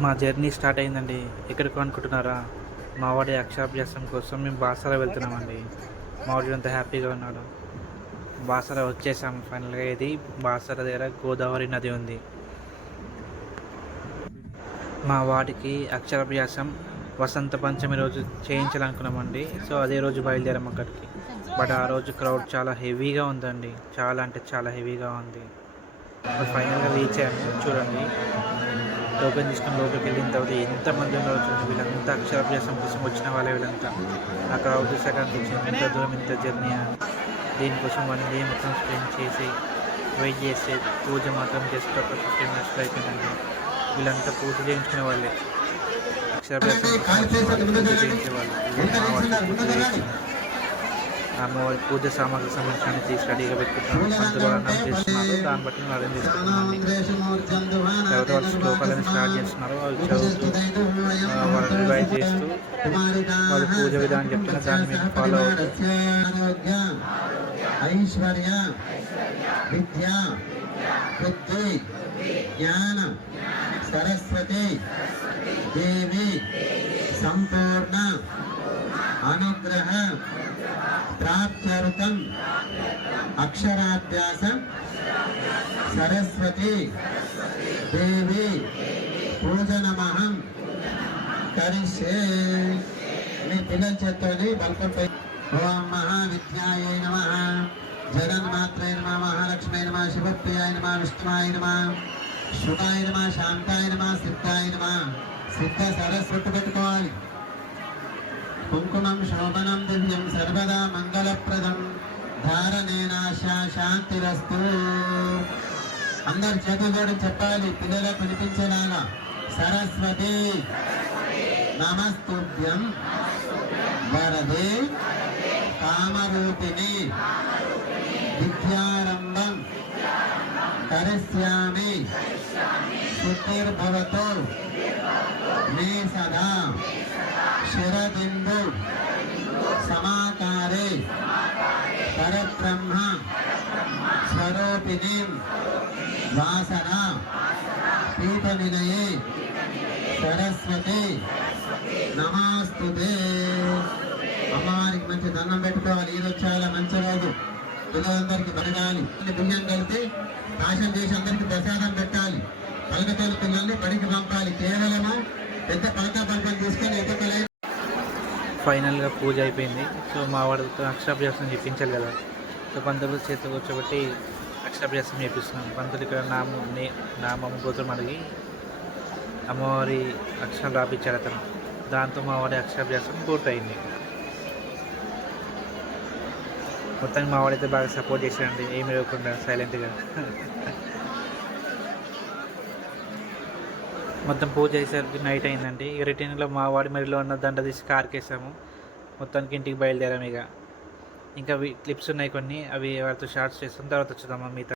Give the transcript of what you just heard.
మా journey start అయిందండి. ఎక్కడికి అనుకుంటున్నారా? మా వాడి అక్షరాభ్యాసం కోసం మేము బాసరా వెళ్తున్నామండి. మా వాడు అంత హ్యాపీగా ఉన్నాడు. బాసర వచ్చేసాము ఫైనల్గా. ఇది బాసర దగ్గర గోదావరి నది ఉంది. మా వాడికి అక్షరాభ్యాసం వసంత పంచమి రోజు చేయించాలనుకున్నామండి. సో అదే రోజు బయలుదేరాము అక్కడికి. బట్ ఆ రోజు క్రౌడ్ చాలా హెవీగా ఉందండి. చాలా అంటే చాలా హెవీగా ఉంది. ఫైనల్గా రీచ్ అయ్యాము. చూడండి. టోకెన్ తీసుకుని లోపలికి వెళ్ళిన తర్వాత ఎంతమంది ఉన్నారో చూడండి. వీళ్ళంతా అక్షరాభ్యాసం కోసం వచ్చిన వాళ్ళే వీళ్ళంతా. ఆ క్రౌడ్ చూసాక అనిపించింది ఇంత దూరం ఇంత జర్నీ దీనికోసం వన్ డే మొత్తం స్పెండ్ చేసి వెయిట్ చేస్తే పూజ మాత్రం జస్ట్ ఒక ఫిఫ్టీన్ మినిట్స్లో అయిపోయిందండి. వీళ్ళంతా పూజ చేయించుకునే వాళ్ళే. అక్షరాభ్యాసం చేయించేవాళ్ళు. అమ్మవారి పూజ సామాగ్రి సంబంధించిన తీసి రెడీగా పెట్టుకుంటున్నాను అందులో అన్నం చేస్తున్నారు. దాన్ని బట్టి నేను అరేంజ్ చేసుకుంటున్నాను శ్లోకాలను స్టార్ట్ చేస్తున్నారు. వాళ్ళు చదువుతూ వాళ్ళు రివైజ్ చేస్తూ వాళ్ళు పూజ విధానం చెప్తున్న దాన్ని మేము ఫాలో అవుతూ. ఐశ్వర్య విద్య బుద్ధి జ్ఞాన సరస్వతి దేవి సంపూర్ణ అనుగ్రహ ప్రాప్త్యర్థం. అక్షరాభ్యాసం సరస్వతి దేవి పూజనమహం కరిష్యే మీ పిల్లల చేత్తోని బల్కంపై ఓం మహావిద్యాయ నమ. జగన్మాత్రే నమ. మహాలక్ష్మీ నమ. శివప్రియాయ నమ. విష్ణువాయ నమ. శుభాయ నమ. శాంతాయ నమ. సిద్ధాయ నమ. సిద్ధ సరస్వతి పెట్టుకోవాలి. కుంకుమం శోభనం దివ్యం సర్వదా మంగళప్రదం. ధారణేనాశా శాంతిరస్తు అందరు చదువుకోవడం చెప్పాలి పిల్లలకు వినిపించేలాగా సరస్వతి. నమస్తుభ్యం. వరదే. కామరూపిణి. విద్యారంభం. కరిష్యామి. శుద్ధిర్భవతో మే సదా. శరదిందు సమా పరబ్రహ్మ స్వరూపిణి వాసన పీఠ వినయే సరస్వతి నమాస్తుతే అమ్మవారికి మంచి దండం పెట్టుకోవాలి. ఈ రోజు చాలా మంచి రోజు. పిల్లలందరికీ బరగాలి బియ్యం కలిపి నాశనం చేసి అందరికి ప్రసాదం పెట్టాలి. పలకతలు పిల్లల్ని బడికి పంపాలి. కేవలము పెద్ద పలక పలకలు తీసుకొని ఒక్కొక్క ఫైనల్గా పూజ అయిపోయింది. సో మా వాడితో అక్షరాభ్యాసం చెప్పించాలి కదా. సో పంతులు చేతితో కూర్చోబెట్టి అక్షరాభ్యాసం చేపిస్తున్నాం. పంతులు ఇక్కడ నామ నామం గోత్రం అడిగి అమ్మవారి అక్షరాలు రాపించాడు అతను. దాంతో మా వాడి అక్షరాభ్యాసం పూర్తయింది. మొత్తానికి మా వాడైతే బాగా సపోర్ట్ చేశాడండి. ఏమి లేకుండా సైలెంట్గా. మొత్తం పూజ చేసేసరికి నైట్ అయిందండి. ఇక రిటర్న్లో మా వాడి మరిలో ఉన్న దండ తీసి కార్కేసాము. మొత్తానికి ఇంటికి బయలుదేరాము ఇక. ఇంకా క్లిప్స్ ఉన్నాయి కొన్ని అవి వాటితో షార్ట్స్ చేస్తాం. తర్వాత వచ్చేద్దాం మిగతా